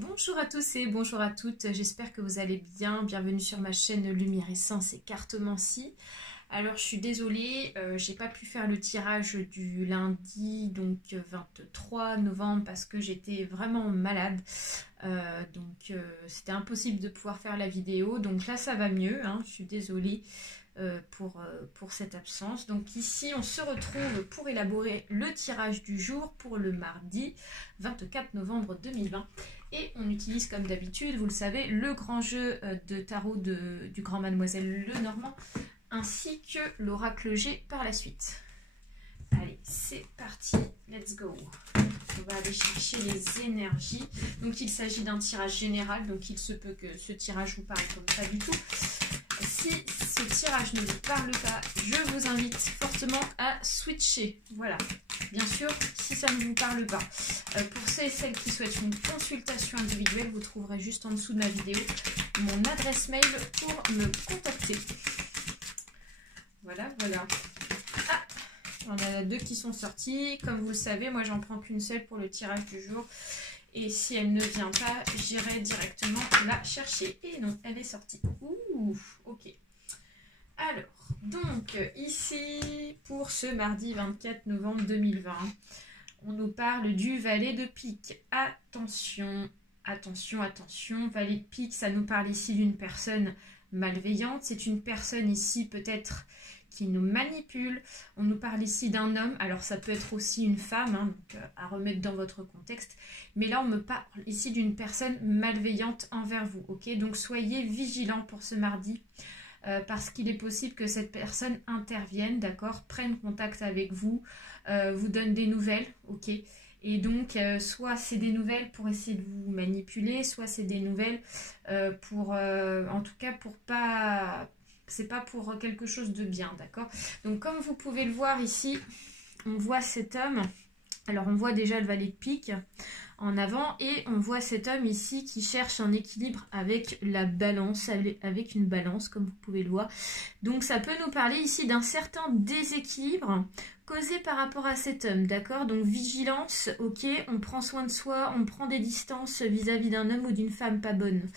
Bonjour à tous et bonjour à toutes, j'espère que vous allez bien. Bienvenue sur ma chaîne Lumirescence et Cartomancie. Alors je suis désolée, j'ai pas pu faire le tirage du lundi, donc 23 novembre, parce que j'étais vraiment malade. C'était impossible de pouvoir faire la vidéo. Donc là ça va mieux, hein, je suis désolée pour cette absence. Donc ici on se retrouve pour élaborer le tirage du jour pour le mardi 24 novembre 2020. Et on utilise comme d'habitude, vous le savez, le grand jeu de tarot du grand Mademoiselle Lenormand, ainsi que l'oracle G par la suite. Allez, c'est parti, let's go. On va aller chercher les énergies. Donc il s'agit d'un tirage général, donc il se peut que ce tirage vous parle comme pas du tout. Si ce tirage ne vous parle pas, je vous invite fortement à switcher. Voilà, bien sûr, si ça ne vous parle pas. Pour ceux et celles qui souhaitent une consultation individuelle, vous trouverez juste en dessous de ma vidéo mon adresse mail pour me contacter. Voilà, voilà. Ah, on a deux qui sont sorties. Comme vous le savez, moi j'en prends qu'une seule pour le tirage du jour. Et si elle ne vient pas, j'irai directement la chercher. Et non, elle est sortie. Ouh, ok. Alors, donc ici, pour ce mardi 24 novembre 2020, on nous parle du valet de pique. Attention, attention, attention. Valet de pique, ça nous parle ici d'une personne malveillante. C'est une personne ici peut-être qui nous manipule. On nous parle ici d'un homme, alors ça peut être aussi une femme, hein, donc, à remettre dans votre contexte, mais là on me parle ici d'une personne malveillante envers vous, ok? Donc soyez vigilants pour ce mardi, parce qu'il est possible que cette personne intervienne, d'accord, prenne contact avec vous, vous donne des nouvelles, ok? Et donc, soit c'est des nouvelles pour essayer de vous manipuler, soit c'est des nouvelles en tout cas, pour pas... C'est pas pour quelque chose de bien, d'accord? Donc, comme vous pouvez le voir ici, on voit cet homme. Alors, on voit déjà le valet de pique en avant. Et on voit cet homme ici qui cherche un équilibre avec la balance, avec une balance, comme vous pouvez le voir. Donc, ça peut nous parler ici d'un certain déséquilibre causé par rapport à cet homme, d'accord? Donc, vigilance, ok, on prend soin de soi, on prend des distances vis-à-vis d'un homme ou d'une femme pas bonne.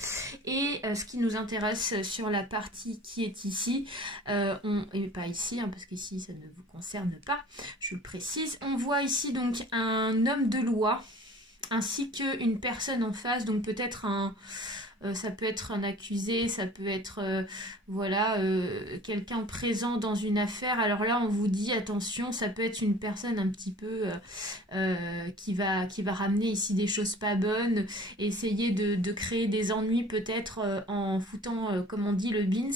Et ce qui nous intéresse sur la partie qui est ici, et pas ici, hein, parce qu'ici, ça ne vous concerne pas, je le précise, on voit ici donc un homme de loi, ainsi qu'une personne en face, donc peut-être ça peut être un accusé, ça peut être quelqu'un présent dans une affaire. Alors là, on vous dit, attention, ça peut être une personne un petit peu qui va ramener ici des choses pas bonnes, essayer de créer des ennuis peut-être en foutant, comme on dit, le bins.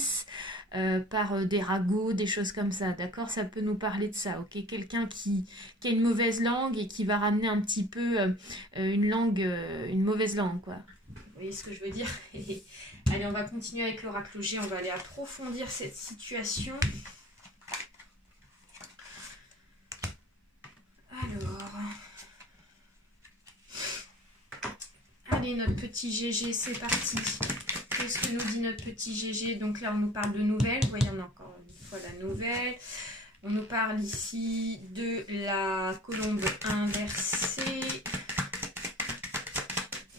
Par des ragots, des choses comme ça, d'accord? Ça peut nous parler de ça, ok? Quelqu'un qui a une mauvaise langue et qui va ramener un petit peu une mauvaise langue, quoi. Vous voyez ce que je veux dire? Allez, on va continuer avec l'oracle G, on va aller approfondir cette situation. Alors... Allez, notre petit GG, c'est parti. Qu'est-ce que nous dit notre petit GG? Donc là, on nous parle de nouvelles. Vous voyez, on a encore une fois la nouvelle. On nous parle ici de la colombe inversée.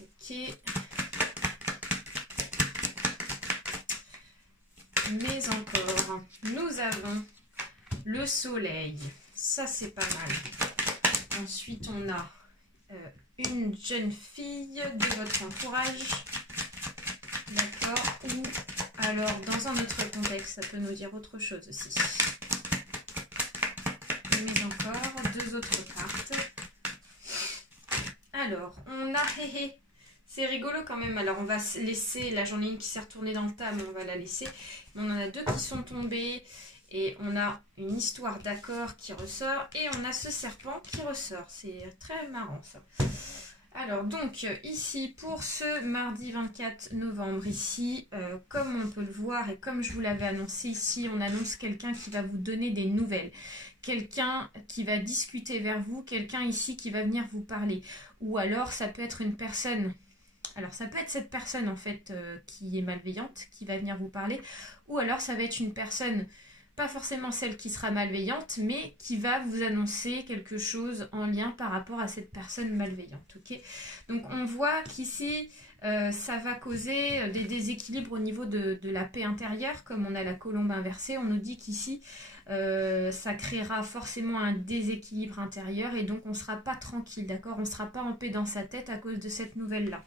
Ok. Mais encore, nous avons le soleil. Ça, c'est pas mal. Ensuite, on a une jeune fille de votre entourage. D'accord. Ou alors, dans un autre contexte, ça peut nous dire autre chose aussi. Mais encore, deux autres cartes. Alors, on a... C'est rigolo quand même. Alors, on va laisser... Là, j'en ai une qui s'est retournée dans le tas, mais on va la laisser. On en a deux qui sont tombées. Et on a une histoire d'accord qui ressort. Et on a ce serpent qui ressort. C'est très marrant, ça. Alors, donc, ici, pour ce mardi 24 novembre, ici, comme on peut le voir et comme je vous l'avais annoncé ici, on annonce quelqu'un qui va vous donner des nouvelles. Quelqu'un qui va discuter vers vous, quelqu'un ici qui va venir vous parler. Ou alors, ça peut être une personne... Alors, ça peut être cette personne, en fait, qui est malveillante, qui va venir vous parler. Ou alors, ça va être une personne pas forcément celle qui sera malveillante, mais qui va vous annoncer quelque chose en lien par rapport à cette personne malveillante. Ok, donc on voit qu'ici, ça va causer des déséquilibres au niveau de la paix intérieure. Comme on a la colombe inversée, on nous dit qu'ici, ça créera forcément un déséquilibre intérieur et donc on ne sera pas tranquille, d'accord? On ne sera pas en paix dans sa tête à cause de cette nouvelle-là.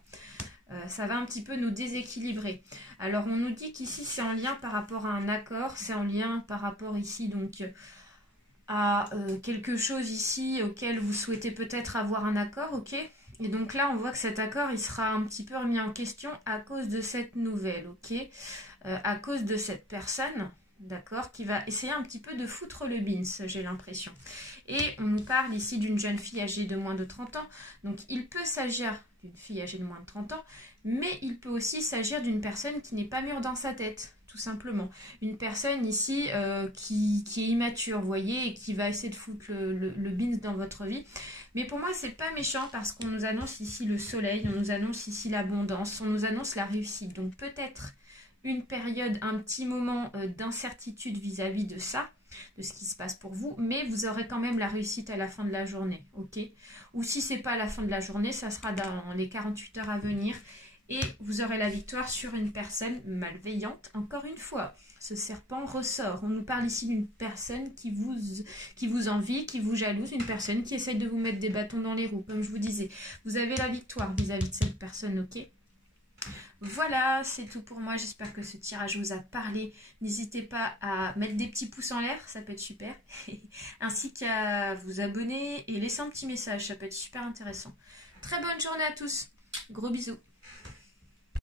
Ça va un petit peu nous déséquilibrer. Alors on nous dit qu'ici c'est en lien par rapport à un accord, c'est en lien par rapport ici donc à quelque chose ici auquel vous souhaitez peut-être avoir un accord, ok? Et donc là on voit que cet accord il sera un petit peu remis en question à cause de cette nouvelle, ok? À cause de cette personne, d'accord, qui va essayer un petit peu de foutre le beans, j'ai l'impression. Et on nous parle ici d'une jeune fille âgée de moins de 30 ans, donc il peut s'agir d'une fille âgée de moins de 30 ans, mais il peut aussi s'agir d'une personne qui n'est pas mûre dans sa tête, tout simplement. Une personne ici qui est immature, vous voyez, et qui va essayer de foutre le beans dans votre vie. Mais pour moi, c'est pas méchant parce qu'on nous annonce ici le soleil, on nous annonce ici l'abondance, on nous annonce la réussite. Donc peut-être une période, un petit moment d'incertitude vis-à-vis de ça, de ce qui se passe pour vous, mais vous aurez quand même la réussite à la fin de la journée, ok? Ou si c'est pas à la fin de la journée, ça sera dans les 48 heures à venir et vous aurez la victoire sur une personne malveillante. Encore une fois, ce serpent ressort. On nous parle ici d'une personne qui vous envie, qui vous jalouse, une personne qui essaie de vous mettre des bâtons dans les roues, comme je vous disais. Vous avez la victoire vis-à-vis de cette personne, ok? Voilà, c'est tout pour moi. J'espère que ce tirage vous a parlé. N'hésitez pas à mettre des petits pouces en l'air, ça peut être super. Ainsi qu'à vous abonner et laisser un petit message, ça peut être super intéressant. Très bonne journée à tous. Gros bisous.